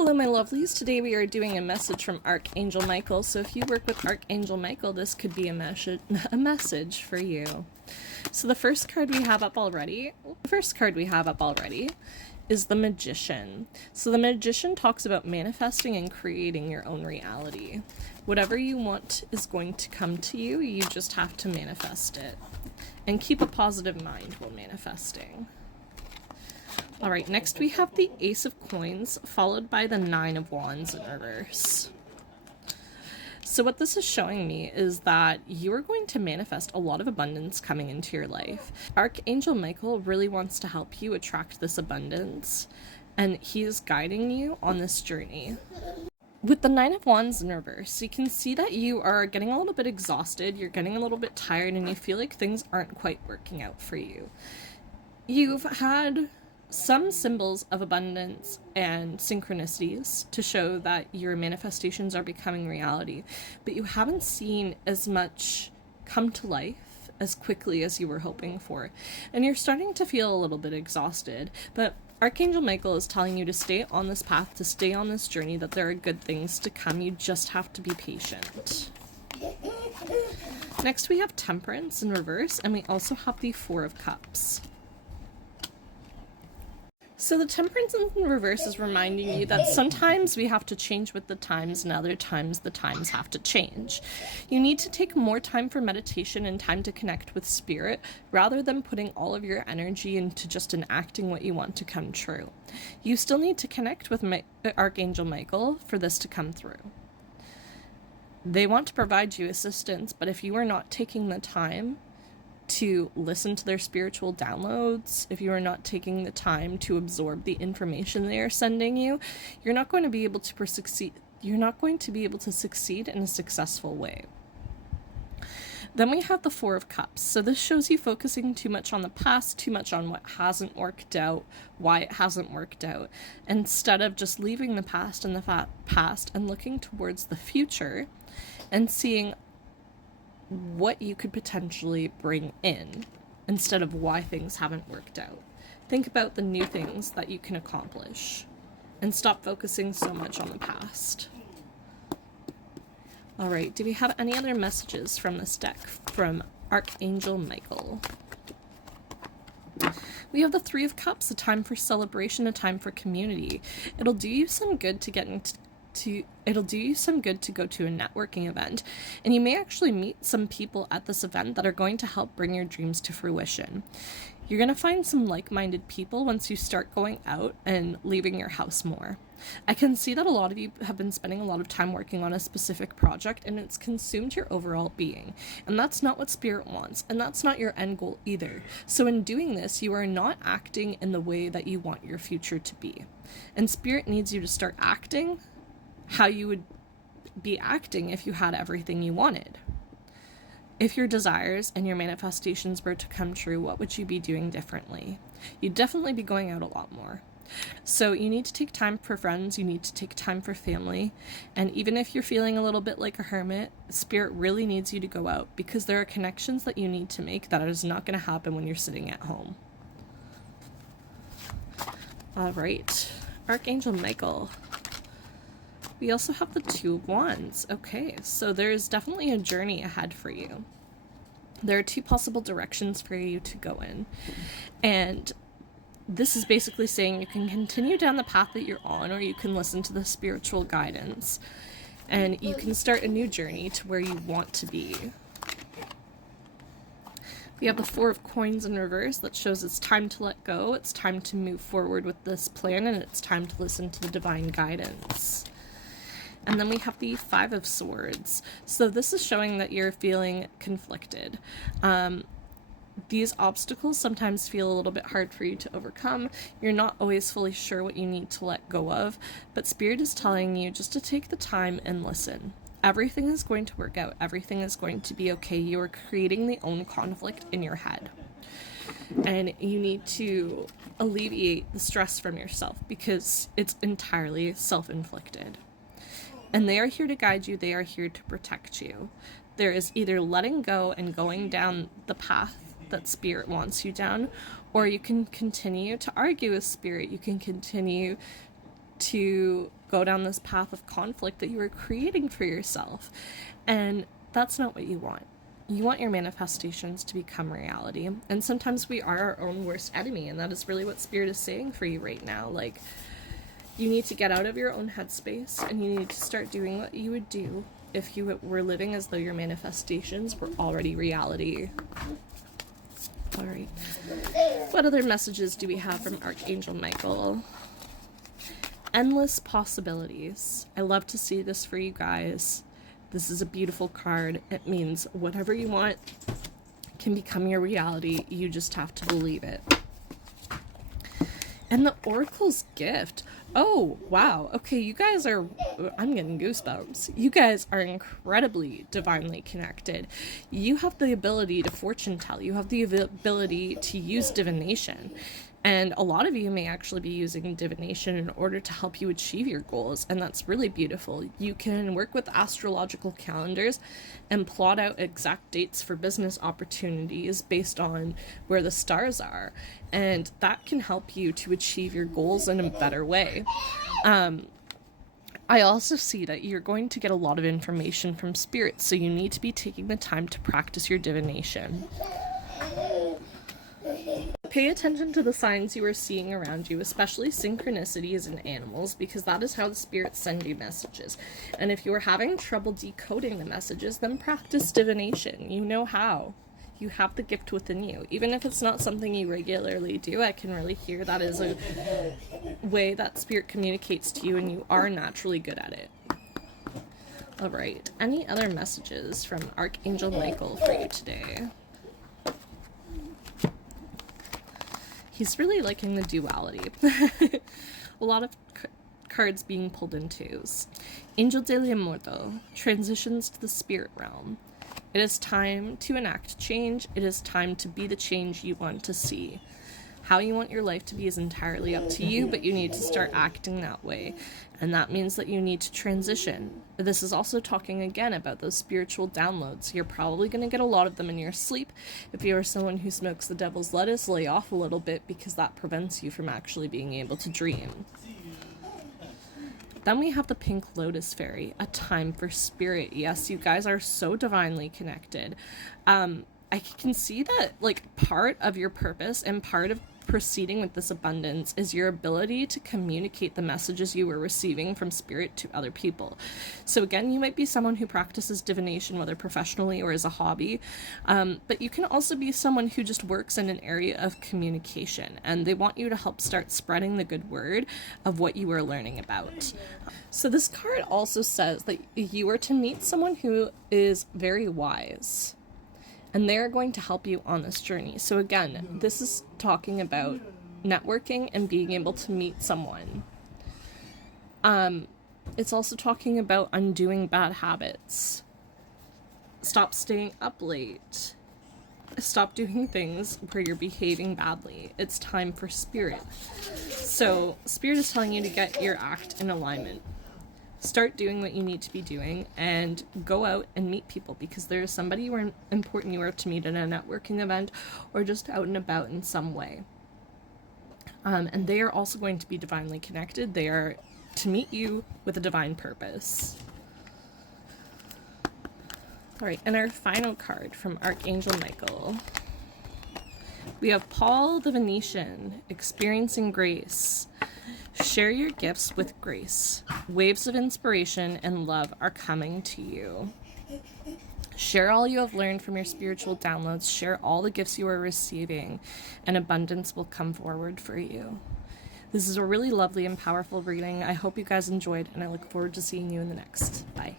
Hello, my lovelies. Today we are doing a message from Archangel Michael. So if you work with Archangel Michael, this could be a message for you. So the first card we have up already is the Magician. So the Magician talks about manifesting and creating your own reality. Whatever you want is going to come to you. You just have to manifest it. And keep a positive mind while manifesting. All right, next we have the Ace of Coins, followed by the Nine of Wands in reverse. So what this is showing me is that you are going to manifest a lot of abundance coming into your life. Archangel Michael really wants to help you attract this abundance, and he is guiding you on this journey. With the Nine of Wands in reverse, you can see that you are getting a little bit exhausted, you're getting a little bit tired, and you feel like things aren't quite working out for you. You've had some symbols of abundance and synchronicities to show that your manifestations are becoming reality, but you haven't seen as much come to life as quickly as you were hoping for, and you're starting to feel a little bit exhausted. But Archangel Michael is telling you to stay on this path, to stay on this journey, that there are good things to come. You just have to be patient. Next we have Temperance in reverse, and we also have the Four of Cups. So the Temperance in reverse is reminding you that sometimes we have to change with the times, and other times the times have to change. You need to take more time for meditation and time to connect with spirit, rather than putting all of your energy into just enacting what you want to come true. You still need to connect with Archangel Michael for this to come through. They want to provide you assistance, but if you are not taking the time to listen to their spiritual downloads, if you are not taking the time to absorb the information they are sending you, you're not going to be able to succeed. You're not going to be able to succeed in a successful way. Then we have the Four of Cups. So this shows you focusing too much on the past, too much on what hasn't worked out, why it hasn't worked out, instead of just leaving the past in the past and looking towards the future and seeing what you could potentially bring in instead of why things haven't worked out. Think about the new things that you can accomplish and stop focusing so much on the past. All right, do we have any other messages from this deck from Archangel Michael? We have the Three of Cups, a time for celebration, a time for community. It'll do you some good to go to a networking event, and you may actually meet some people at this event that are going to help bring your dreams to fruition. You're going to find some like-minded people once you start going out and leaving your house more. I can see that a lot of you have been spending a lot of time working on a specific project, and it's consumed your overall being, and that's not what Spirit wants, and that's not your end goal either. So in doing this, you are not acting in the way that you want your future to be, and Spirit needs you to start acting how you would be acting if you had everything you wanted. If your desires and your manifestations were to come true, what would you be doing differently? You'd definitely be going out a lot more. So you need to take time for friends, you need to take time for family, and even if you're feeling a little bit like a hermit, Spirit really needs you to go out, because there are connections that you need to make that is not going to happen when you're sitting at home. All right, Archangel Michael. We also have the Two of Wands. Okay, so there's definitely a journey ahead for you. There are two possible directions for you to go in. And this is basically saying you can continue down the path that you're on, or you can listen to the spiritual guidance. And you can start a new journey to where you want to be. We have the Four of Coins in reverse that shows it's time to let go, it's time to move forward with this plan, and it's time to listen to the divine guidance. And then we have the Five of Swords. So this is showing that you're feeling conflicted. These obstacles sometimes feel a little bit hard for you to overcome. You're not always fully sure what you need to let go of, but Spirit is telling you just to take the time and listen. Everything is going to work out. Everything is going to be okay. You are creating the own conflict in your head. And you need to alleviate the stress from yourself, because it's entirely self-inflicted. And they are here to guide you, they are here to protect you. There is either letting go and going down the path that Spirit wants you down, or you can continue to argue with Spirit. You can continue to go down this path of conflict that you are creating for yourself. And that's not what you want. You want your manifestations to become reality. And sometimes we are our own worst enemy, and that is really what Spirit is saying for you right now. Like, you need to get out of your own headspace, and you need to start doing what you would do if you were living as though your manifestations were already reality. All right. What other messages do we have from Archangel Michael? Endless possibilities. I love to see this for you guys. This is a beautiful card. It means whatever you want can become your reality. You just have to believe it. And the Oracle's gift. Oh, wow. Okay, you guys are... I'm getting goosebumps. You guys are incredibly divinely connected. You have the ability to fortune tell. You have the ability to use divination. And a lot of you may actually be using divination in order to help you achieve your goals, and that's really beautiful. You can work with astrological calendars and plot out exact dates for business opportunities based on where the stars are, and that can help you to achieve your goals in a better way. I also see that you're going to get a lot of information from Spirit, so you need to be taking the time to practice your divination. Pay attention to the signs you are seeing around you, especially synchronicities and animals, because that is how the spirits send you messages. And if you are having trouble decoding the messages, then practice divination. You know how. You have the gift within you. Even if it's not something you regularly do, I can really hear that is a way that spirit communicates to you, and you are naturally good at it. All right. Any other messages from Archangel Michael for you today? He's really liking the duality. A lot of cards being pulled in twos. Angel de la Muerto transitions to the spirit realm. It is time to enact change. It is time to be the change you want to see. How you want your life to be is entirely up to you, but you need to start acting that way. And that means that you need to transition. This is also talking again about those spiritual downloads. You're probably going to get a lot of them in your sleep. If you are someone who smokes the devil's lettuce, lay off a little bit, because that prevents you from actually being able to dream. Then we have the Pink Lotus Fairy, a time for spirit. Yes, you guys are so divinely connected. I can see that, like, part of your purpose and part of proceeding with this abundance is your ability to communicate the messages you were receiving from spirit to other people. So again, you might be someone who practices divination, whether professionally or as a hobby, but you can also be someone who just works in an area of communication, and they want you to help start spreading the good word of what you are learning about. So this card also says that you are to meet someone who is very wise, and they're going to help you on this journey. So again, this is talking about networking and being able to meet someone. It's also talking about undoing bad habits. Stop staying up late. Stop doing things where you're behaving badly. It's time for spirit. So spirit is telling you to get your act in alignment. Start doing what you need to be doing and go out and meet people, because there is somebody important you are to meet at a networking event or just out and about in some way. And they are also going to be divinely connected. They are to meet you with a divine purpose. All right, and our final card from Archangel Michael. We have Paul the Venetian, experiencing grace. Share your gifts with grace. Waves of inspiration and love are coming to you. Share all you have learned from your spiritual downloads. Share all the gifts you are receiving, and abundance will come forward for you. This is a really lovely and powerful reading. I hope you guys enjoyed, and I look forward to seeing you in the next. Bye.